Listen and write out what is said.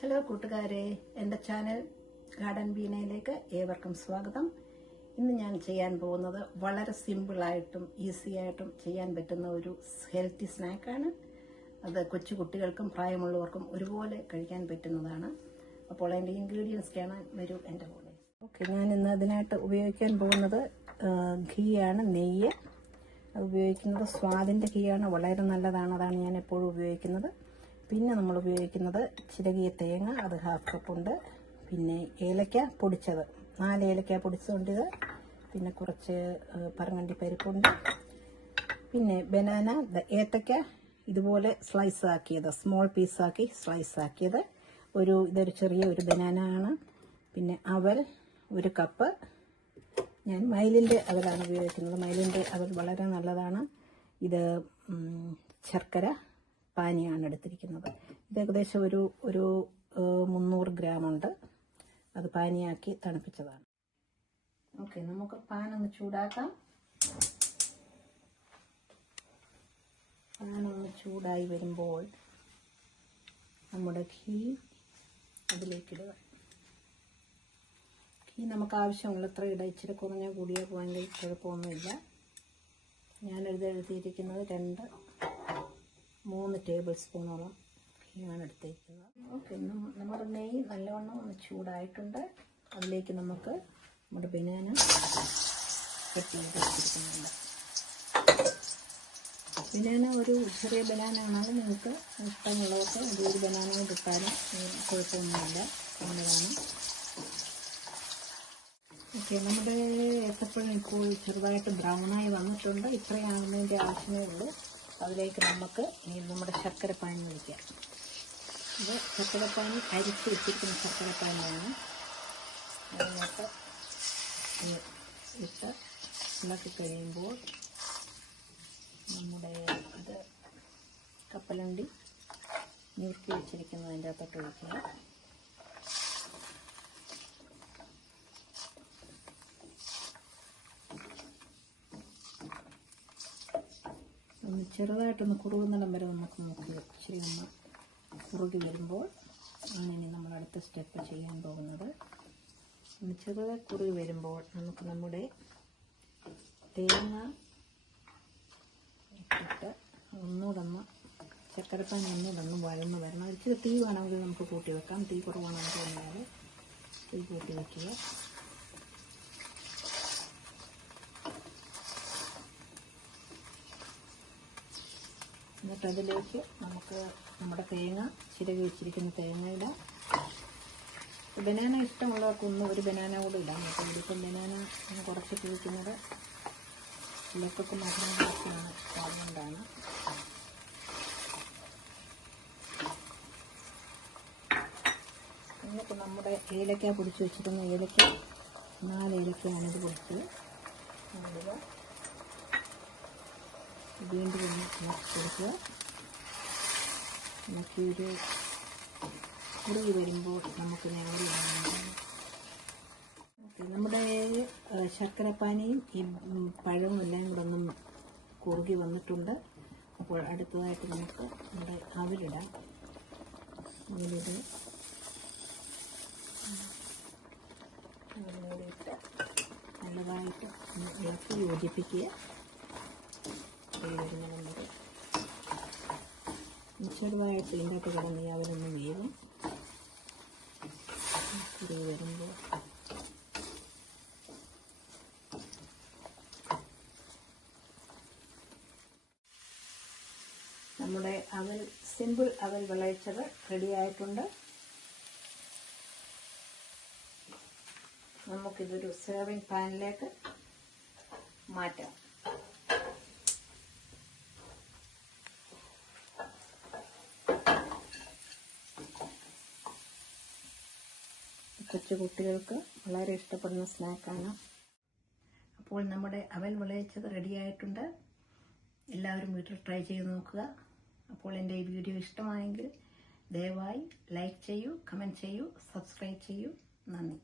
Hello കൂട്ടുകാരെ, എൻ്റെ channel garden വീണയിലേക്ക് ഏവർക്കും സ്വാഗതം. ഇന്ന് ഞാൻ ചെയ്യാൻ പോകുന്നത് വളരെ സിമ്പിളായിട്ടും ഈസി ആയിട്ടും ചെയ്യാൻ പറ്റുന്ന ഒരു ഹെൽത്തി സ്നാക്കാണ്. അത് കൊച്ചു കുട്ടികൾക്കും പ്രായമുള്ളവർക്കും ഒരുപോലെ കഴിക്കാൻ പറ്റുന്നതാണ്. അപ്പോൾ അതിൻ്റെ ഇൻഗ്രീഡിയൻസ് കാണാൻ വരൂ എൻ്റെ കൂടെ. ഓക്കെ, ഞാൻ ഇന്ന് അതിനായിട്ട് ഉപയോഗിക്കാൻ പോകുന്നത് ഘീയാണ്, നെയ്യ്. അത് ഉപയോഗിക്കുന്നത് സ്വാദിൻ്റെ ഘീയാണ്, വളരെ നല്ലതാണ്. അതാണ് ഞാൻ എപ്പോഴും ഉപയോഗിക്കുന്നത്. പിന്നെ നമ്മൾ ഉപയോഗിക്കുന്നത് ചിരകിയ തേങ്ങ, അത് 1/2 കപ്പുണ്ട്. പിന്നെ ഏലക്ക പൊടിച്ചത്, 4 ഏലക്ക പൊടിച്ചതുണ്ട് ഇത്. പിന്നെ കുറച്ച് പറങ്ങണ്ടി പരിപ്പുണ്ട്. പിന്നെ ബനാന, ഏത്തക്ക ഇതുപോലെ സ്ലൈസ് ആക്കിയത്, സ്മോൾ പീസാക്കി സ്ലൈസ് ആക്കിയത്. ഇതൊരു ചെറിയ ഒരു ബനാന ആണ്. പിന്നെ അവൽ 1 കപ്പ്. ഞാൻ മൈലിൻ്റെ അവലാണ് ഉപയോഗിക്കുന്നത്. മൈലിൻ്റെ അവൽ വളരെ നല്ലതാണ്. ഇത് ശർക്കര പാനിയാണ് എടുത്തിരിക്കുന്നത്. ഇത് ഏകദേശം ഒരു 300 ഗ്രാം ഉണ്ട്. അത് പാനിയാക്കി തണുപ്പിച്ചതാണ്. ഓക്കെ, നമുക്ക് പാൻ ഒന്ന് ചൂടാക്കാം. പാനൊന്ന് ചൂടായി വരുമ്പോൾ നമ്മുടെ ഘീ അതിലേക്കിടുക. ഘീ നമുക്ക് ആവശ്യമുള്ളത്ര ഇടുക. ഇച്ചിരി കുറഞ്ഞ കൂടിയ പോയെങ്കിൽ കുഴപ്പമൊന്നുമില്ല. ഞാനെഴുതി എഴുതിയിരിക്കുന്നത് 3 ടേബിൾ സ്പൂണോളം ഘീയാണ് എടുത്തിരിക്കുന്നത്. ഓക്കെ, നമ്മുടെ നെയ്യ് നല്ലവണ്ണം ഒന്ന് ചൂടായിട്ടുണ്ട്. അതിലേക്ക് നമുക്ക് നമ്മുടെ ബനാന കട്ട് ചെയ്ത് വെച്ചിരിക്കുന്നുണ്ട്. ബനാന ഒരു ചെറിയ ബനാന ആണെങ്കിൽ നിങ്ങൾക്ക് ഇഷ്ടമുള്ളവർക്ക് ഒരു ബനാന കിട്ടാനും കുഴപ്പമൊന്നുമില്ല, നല്ലതാണ്. ഓക്കെ, നമ്മുടെ ഏത്തപ്പഴം ഇപ്പോൾ ചെറുതായിട്ട് ബ്രൗണായി വന്നിട്ടുണ്ട്. ഇത്രയാകുന്നതിൻ്റെ ആവശ്യമേ ഉള്ളൂ. അതിലേക്ക് നമുക്ക് നമ്മുടെ ശർക്കരപ്പാനി ഒഴിക്കാം. ഇത് ശർക്കരപ്പാനി അരിച്ച് വെച്ചിരിക്കുന്ന ശർക്കരപ്പാനിയാണ്. അതിനകത്ത് ഇട്ട് ഇളക്കി കഴിയുമ്പോൾ നമ്മുടെ ഇത് കപ്പലണ്ടി ഞുറുക്കി വെച്ചിരിക്കുന്നതിൻ്റെ അകത്തോട്ട് ഒഴിക്കുക. ചെറുതായിട്ടൊന്ന് കുറുകുന്നിടം വരെ നമുക്ക് നോക്കി ഇച്ചിരി ഒന്ന് കുറുകി വരുമ്പോൾ ആണ് ഇനി നമ്മൾ അടുത്ത സ്റ്റെപ്പ് ചെയ്യാൻ പോകുന്നത്. ഒന്ന് ചെറുതായി കുറുകി വരുമ്പോൾ നമുക്ക് നമ്മുടെ തേങ്ങ ഇട്ടിട്ട് ഒന്നുകൂടൊന്ന് ശർക്കരപ്പാനി ഒന്നുകൂടൊന്ന് വഴന്ന് വരണം. ഇച്ചിരി തീ വേണമെങ്കിൽ നമുക്ക് കൂട്ടി വെക്കാം. തീ കുറവാണെങ്കിൽ തോന്നിയാൽ തീ കൂട്ടി വയ്ക്കുക. എന്നിട്ട് അതിലേക്ക് നമുക്ക് നമ്മുടെ തേങ്ങ, ചിരകി വെച്ചിരിക്കുന്ന തേങ്ങ ഇടാം. ബനാന ഇഷ്ടമുള്ളവർക്കൊന്ന് ഒരു ബനാന കൂടെ ഇടാം. അപ്പോൾ ഇതിപ്പം ബനാന കുറച്ചിട്ട് വയ്ക്കുന്നത് ഇലക്കൊക്കെ മധുരം കുറച്ചാണ്, അതുകൊണ്ടാണ്. എന്നിട്ട് നമ്മുടെ ഏലക്ക പൊടിച്ച് വെച്ചിരുന്ന ഏലക്ക, 4 ഏലക്കയാണ് ഇത് പൊടിച്ചത്. അതിൽ വീണ്ടും ഒന്ന് ഇളക്കി കൊടുക്കുക. ഇളക്കിയൊരു കുറുകി വരുമ്പോൾ നമുക്ക് നേരെ ഇടാവുന്നതാണ്. നമ്മുടെ ശർക്കരപ്പാനിയും ഈ പഴവും എല്ലാം കൂടെ ഒന്നും കുറുകി വന്നിട്ടുണ്ട്. അപ്പോൾ അടുത്തതായിട്ട് നമുക്ക് നമ്മുടെ അവലിടാം. അവലിട്ട് നല്ലതായിട്ട് ഇളക്കി യോജിപ്പിക്കുക. ചെറുതായിട്ട് ഇതിൻ്റെ അകത്ത് കിടന്ന് അവരൊന്ന് വേവും. കുറുകി വരുമ്പോൾ നമ്മുടെ അവൽ, സിമ്പിൾ അവൽ വിളയിച്ചത് റെഡിയായിട്ടുണ്ട്. നമുക്കിതൊരു സെർവിങ് പാനിലേക്ക് മാറ്റാം. കൊച്ചു കുട്ടികൾക്ക് വളരെ ഇഷ്ടപ്പെടുന്ന സ്നാക്കാണ്. അപ്പോൾ നമ്മുടെ അവൽ വിളയിച്ചത് റെഡിയായിട്ടുണ്ട്. എല്ലാവരും വീട്ടിൽ ട്രൈ ചെയ്ത് നോക്കുക. അപ്പോൾ എൻ്റെ ഈ വീഡിയോ ഇഷ്ടമായെങ്കിൽ ദയവായി ലൈക്ക് ചെയ്യൂ, കമൻറ്റ് ചെയ്യൂ, സബ്സ്ക്രൈബ് ചെയ്യൂ. നന്ദി.